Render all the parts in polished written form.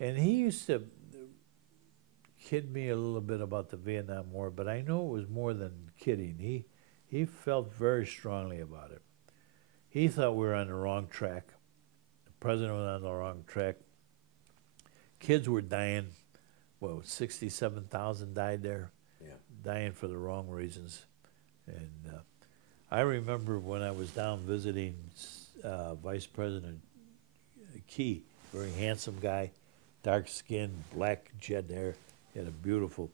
And he used to kid me a little bit about the Vietnam War, but I know it was more than kidding. He felt very strongly about it. He thought we were on the wrong track. The president was on the wrong track. Kids were dying. Well, 67,000 died there, dying for the wrong reasons. And I remember when I was down visiting Vice President Key, very handsome guy, dark skin, black jet hair, had a beautiful,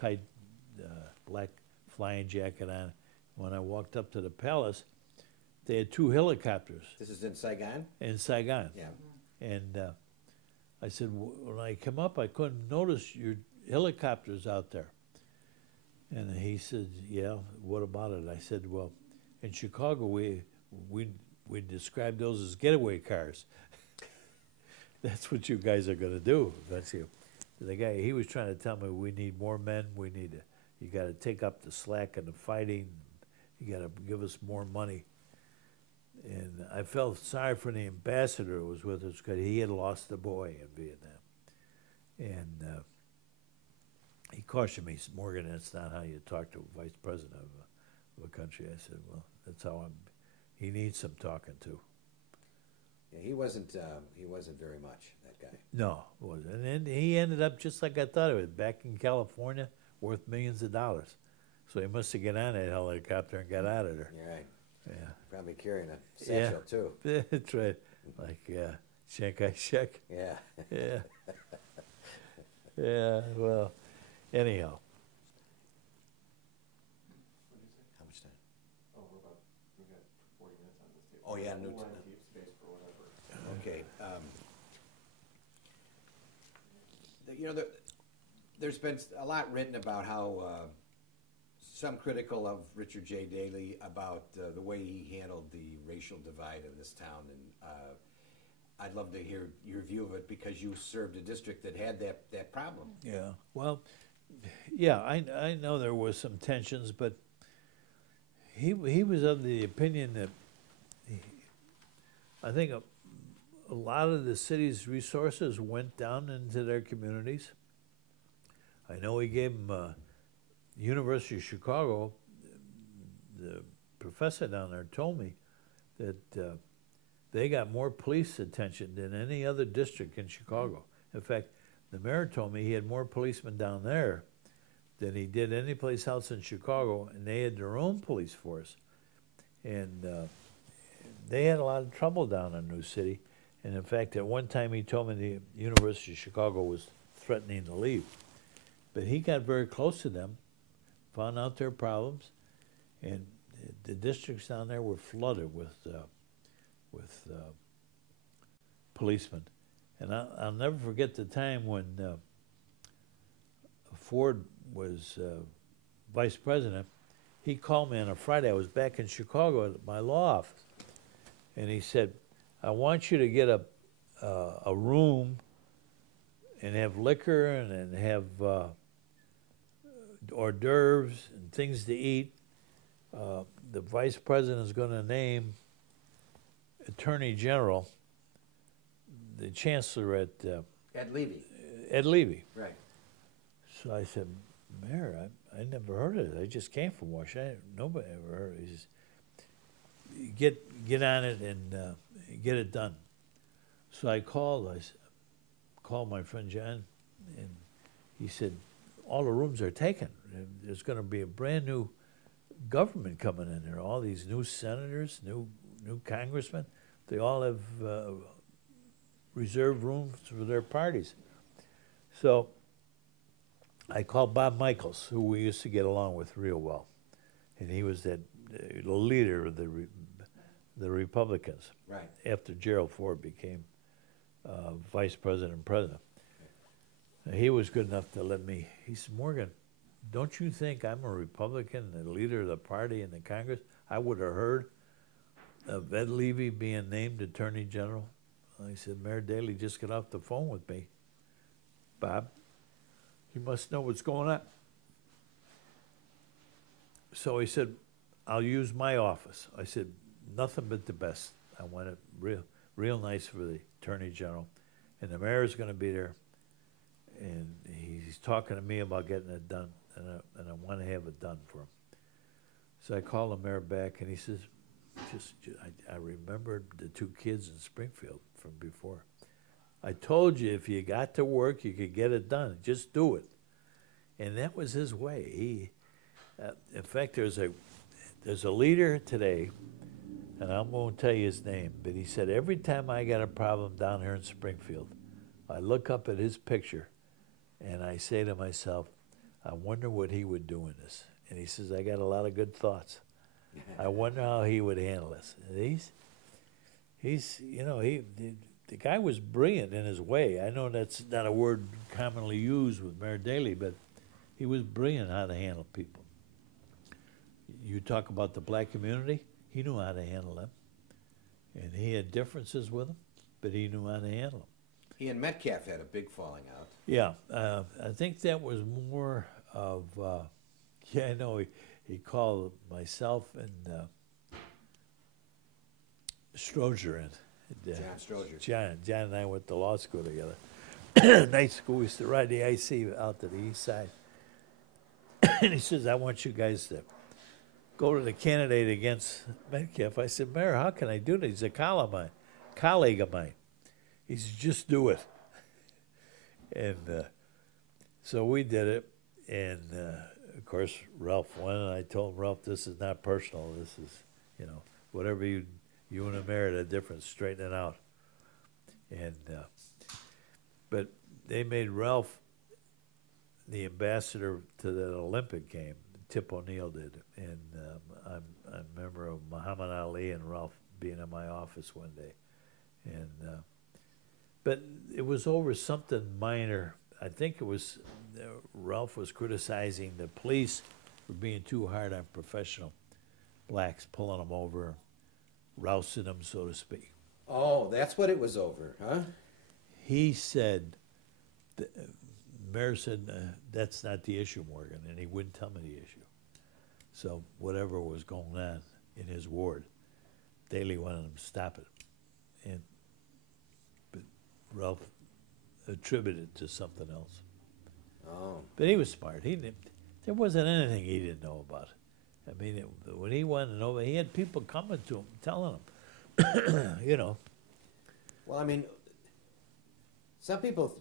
tight black flying jacket on. When I walked up to the palace, they had 2 helicopters. This is in Saigon? In Saigon. Yeah. And I said, when I come up, I couldn't notice your helicopters out there. And he said, yeah, what about it? I said, well, in Chicago, we describe those as getaway cars. That's what you guys are going to do. That's you. The guy, he was trying to tell me we need more men. You got to take up the slack in the fighting. You got to give us more money. And I felt sorry for the ambassador who was with us because he had lost a boy in Vietnam. And he cautioned me, he said, Morgan, that's not how you talk to a vice president of a country. I said, well, that's how he needs some talking to. Yeah, he wasn't very much, that guy. No, it wasn't. And then he ended up just like I thought it was, back in California, worth millions of dollars. So he must have got on that helicopter and got out of there. You're right. Yeah. Probably carrying a satchel, too. That's right. Like, Shanghai Shek. Yeah. Yeah. Yeah, well, anyhow. How much time? Oh, we got 40 minutes on this table. Oh, yeah, new time. Keep space for whatever. Okay. You know, there's been a lot written about how some critical of Richard J. Daley about the way he handled the racial divide in this town, and I'd love to hear your view of it because you served a district that had that problem. Yeah, well, yeah, I know there was some tensions, but he was of the opinion that I think a lot of the city's resources went down into their communities. I know he gave them University of Chicago, the professor down there told me that they got more police attention than any other district in Chicago. In fact, the mayor told me he had more policemen down there than he did any place else in Chicago, and they had their own police force. And they had a lot of trouble down in New City. And in fact, at one time he told me the University of Chicago was threatening to leave. But he got very close to them, found out their problems, and the districts down there were flooded with policemen. And I'll never forget the time when Ford was vice president. He called me on a Friday. I was back in Chicago at my law office, and he said, I want you to get a room and have liquor and have hors d'oeuvres and things to eat. The vice president is going to name Attorney General, the chancellor at Ed Levy. Ed Levy. Right. So I said, Mayor, I never heard of it. I just came from Washington. Nobody ever heard of it. He says, get on it and get it done. So I called my friend John, and he said, all the rooms are taken. There's going to be a brand new government coming in there. All these new senators, new congressmen, they all have reserved rooms for their parties. So I called Bob Michaels, who we used to get along with real well, and he was the leader of the Republicans. Right. After Gerald Ford became vice president and president. He was good enough to let me, he said, Morgan, don't you think I'm a Republican, the leader of the party in the Congress? I would have heard of Ed Levy being named Attorney General. I said, Mayor Daley just got off the phone with me. Bob, you must know what's going on. So he said, I'll use my office. I said, nothing but the best. I want it real nice for the Attorney General. and the mayor's going to be there, and he's talking to me about getting it done, and I want to have it done for him. So I called the mayor back, and he says, I remembered the 2 kids in Springfield from before. I told you if you got to work, you could get it done. Just do it. And that was his way. In fact, there's a leader today, and I won't tell you his name, but he said every time I got a problem down here in Springfield, I look up at his picture, and I say to myself, I wonder what he would do in this. And he says, I got a lot of good thoughts. I wonder how he would handle this. And he's the guy was brilliant in his way. I know that's not a word commonly used with Mayor Daley, but he was brilliant how to handle people. You talk about the black community, he knew how to handle them. And he had differences with them, but he knew how to handle them. He and Metcalf had a big falling out. Yeah, I think that was more of, I know he called myself and Stroger in. John Stroger. John and I went to law school together. Night school, we used to ride the IC out to the east side. And he says, I want you guys to go to the candidate against Metcalf. I said, Mayor, how can I do that? He's a colleague of mine. He said, just do it. And so we did it. And, of course, Ralph won. And I told him, Ralph, this is not personal. This is, whatever you and the mayor had a difference, straighten it out. And but they made Ralph the ambassador to that Olympic game. Tip O'Neill did. And I'm a member of Muhammad Ali and Ralph being in my office one day. And but it was over something minor. I think it was Ralph was criticizing the police for being too hard on professional blacks, pulling them over, rousing them, so to speak. Oh, that's what it was over, huh? He said, the mayor said, that's not the issue, Morgan, and he wouldn't tell me the issue. So whatever was going on in his ward, Daley wanted him to stop it. But Ralph attributed it to something else. Oh. But he was smart. There wasn't anything he didn't know about it. I mean, when he went over, he had people coming to him, telling him, Well, I mean, some people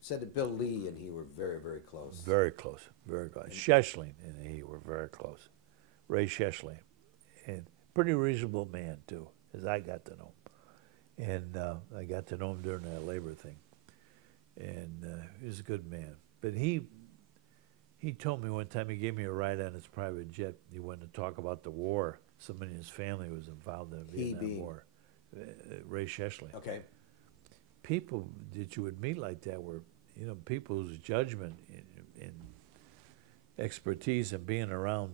said that Bill Lee and he were very, very close. Very close, very close. Sheshling and he were very close. Ray Sheshling. And pretty reasonable man, too, as I got to know him. And I got to know him during that labor thing. And he was a good man. But he told me one time, he gave me a ride on his private jet. He wanted to talk about the war. Somebody in his family was involved in the Vietnam War. Ray Sheshling. Okay. People that you would meet like that were, people whose judgment and expertise in being around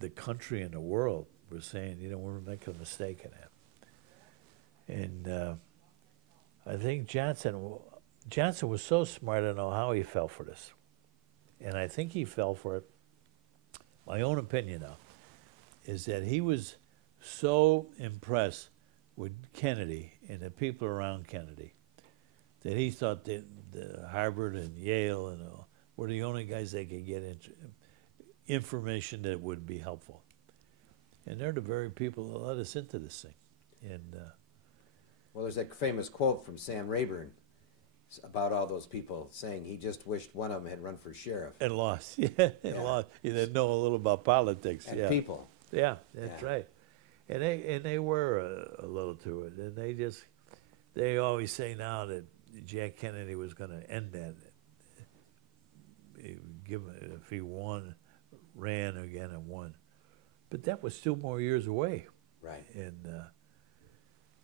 the country and the world were saying, we're making a mistake in that. And I think Johnson was so smart, I don't know how he fell for this. And I think he fell for it. My own opinion now is that he was so impressed with Kennedy and the people around Kennedy that he thought that Harvard and Yale and were the only guys that could get information that would be helpful. And they're the very people that let us into this thing. And well, there's that famous quote from Sam Rayburn about all those people saying he just wished one of them had run for sheriff. And lost. Lost. He didn't know a little about politics. And people. Yeah, that's right. And they were a little to it. And they always say now that Jack Kennedy was going to end that. If he ran again and won. But that was still more years away. Right. And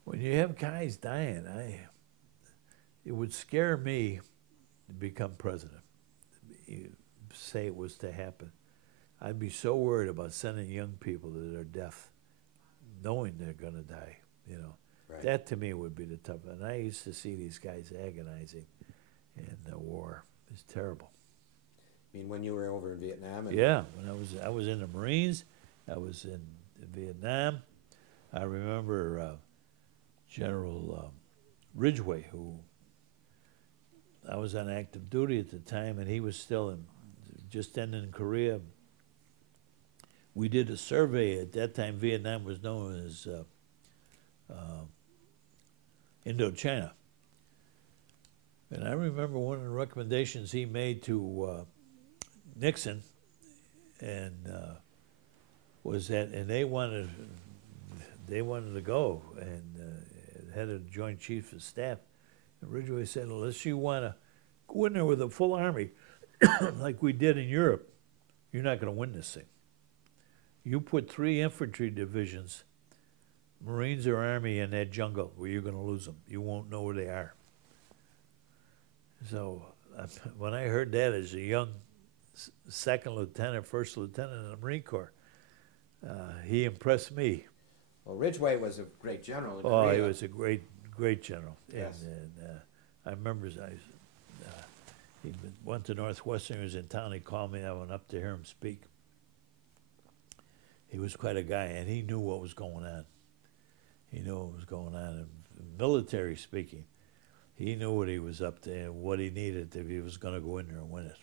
when you have guys dying, it would scare me to become president. Say it was to happen. I'd be so worried about sending young people to their death, knowing they're going to die. Right. That to me would be the tough. And I used to see these guys agonizing in the war. It was terrible. I mean, when you were over in Vietnam? Yeah, when I was in the Marines, I was in Vietnam. I remember General Ridgway, who I was on active duty at the time, and he was still just ending in Korea. We did a survey. At that time, Vietnam was known as Indochina. And I remember one of the recommendations he made to Nixon, and was that, and they wanted to go, and head of the Joint Chiefs of Staff. And Ridgway said, unless you want to go in there with a full army, like we did in Europe, you're not going to win this thing. You put 3 infantry divisions, Marines or Army, in that jungle where you're going to lose them. You won't know where they are. So when I heard that as a young second lieutenant, first lieutenant in the Marine Corps, he impressed me. Well, Ridgway was a great general in Korea. He was a great general. Yes. And I remember he went to Northwestern. He was in town. He called me. I went up to hear him speak. He was quite a guy, and he knew what was going on. He knew what was going on. And military speaking, he knew what he was up to and what he needed if he was going to go in there and win it.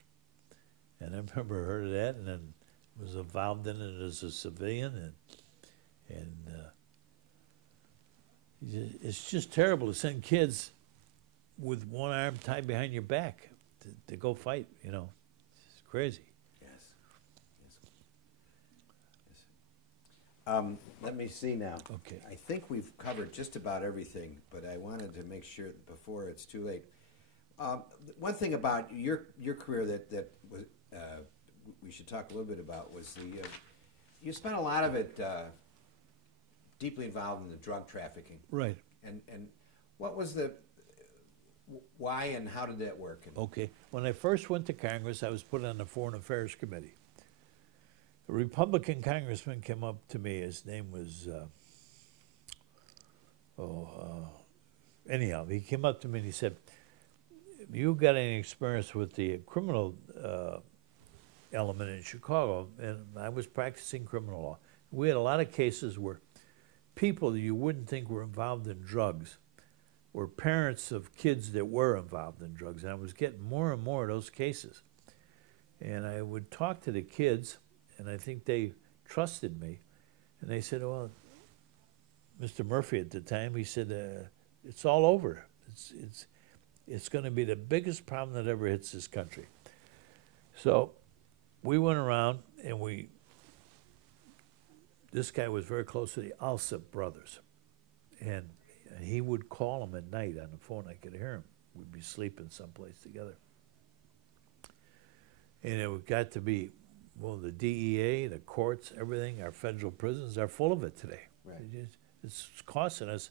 And I remember heard of that, and then was involved in it as a civilian, and it's just terrible to send kids with one arm tied behind your back to go fight. You know, it's crazy. Yes. Let me see now. Okay. I think we've covered just about everything, but I wanted to make sure before it's too late. One thing about your career that was we should talk a little bit about was you spent a lot of it deeply involved in the drug trafficking. Right. And what was why and how did that work? Okay. When I first went to Congress, I was put on the Foreign Affairs Committee. A Republican congressman came up to me. His name was, anyhow, he came up to me and he said, you got any experience with the criminal element in Chicago? And I was practicing criminal law. We had a lot of cases where people you wouldn't think were involved in drugs were parents of kids that were involved in drugs. And I was getting more and more of those cases. And I would talk to the kids, and I think they trusted me. And they said, well, Mr. Murphy at the time, he said, it's all over. It's going to be the biggest problem that ever hits this country. So we went around, and this guy was very close to the Alsop brothers. And he would call them at night on the phone. I could hear him. We'd be sleeping someplace together. And it got to be, well, the DEA, the courts, everything, our federal prisons are full of it today. Right. It's costing us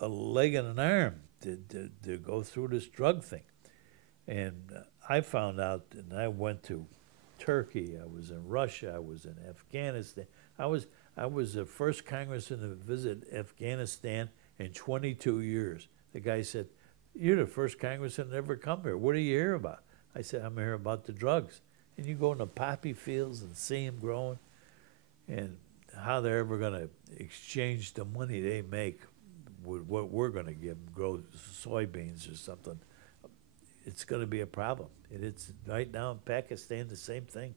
a leg and an arm to go through this drug thing. And I found out, and I went to Turkey, I was in Russia, I was in Afghanistan. I was the first congressman to visit Afghanistan in 22 years. The guy said, you're the first congressman to ever come here. What do you hear about? I said, I'm here about the drugs. And you go in the poppy fields and see them growing, and how they're ever going to exchange the money they make with what we're going to give them, grow soybeans or something. It's going to be a problem. And it's right now in Pakistan the same thing.